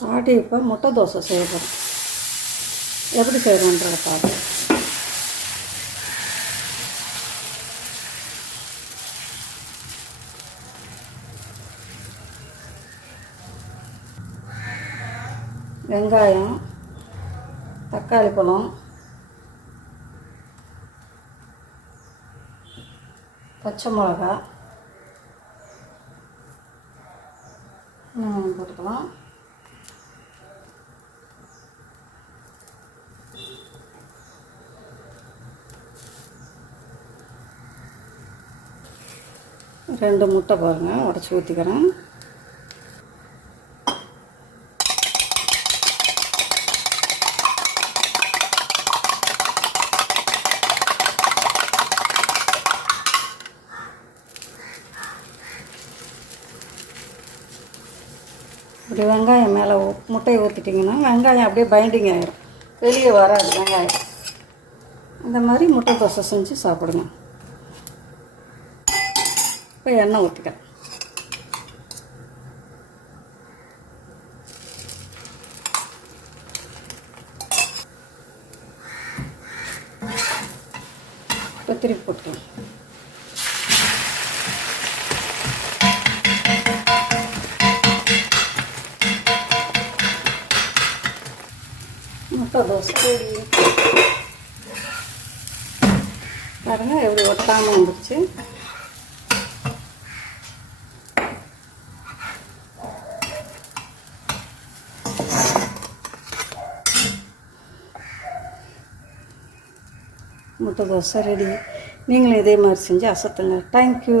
பாட்டி இப்போ முட்டை தோசை செய்ய எப்படி செய்யணுன்றதை பார்த்து வெங்காயம் தக்காளி பழம் பச்சை மிளகா போட்டுக்கலாம். ரெண்டு முட்டை பாருங்கள் உடச்சி ஊற்றிக்கிறேன் இப்படி வெங்காயம் மேலே முட்டையை ஊற்றிட்டிங்கன்னா வெங்காயம் அப்படியே பைண்டிங் ஆகிடும் வெளியே வராது வெங்காயம். இந்த மாதிரி முட்டை தோசை செஞ்சு சாப்பிடுங்க. இப்போ எண்ணெய் ஊற்றிக்கிறேன் இப்போ திருப்பி போட்டுக்கலாம். முட்டை தோசை. ரெடி பாருங்க எப்படி ஒட்டாமல் வந்துருச்சு. முட்டை தோசை ரெடி. நீங்களும் இதே மாதிரி செஞ்சு அசத்துங்க. தேங்க்யூ